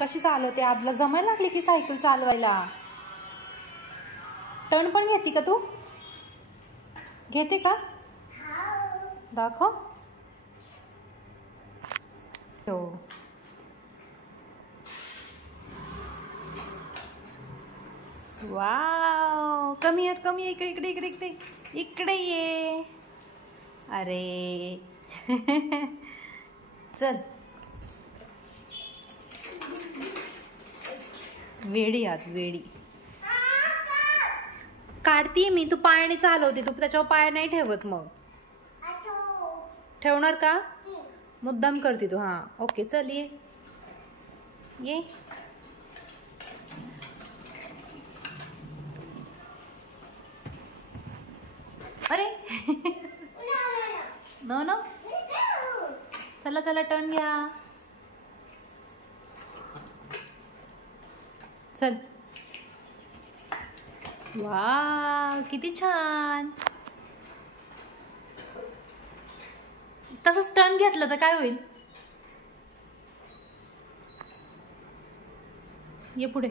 कशी चालवते? आजला जमायला लागली की सायकल चालवायला. टर्न पण घेते का तू? घेते का? दाखव. हो. वाव, कमी आहे, कमी आहे. इकडे इकडे इकडे इकडे इकडे ये. अरे चल. वेडी आत वेडी. काढतीये मी. तू पायाने चालवते. तू त्याच्यावर पाय नाही ठेवत. मग ठेवणार का? मुद्दाम करते तू. हा ओके चल ये ये. अरे नो नो. चला चला टर्न घ्या. चल. वाव किती छान. तसंच टर्न घेतलं तर काय होईल? ये पुढे.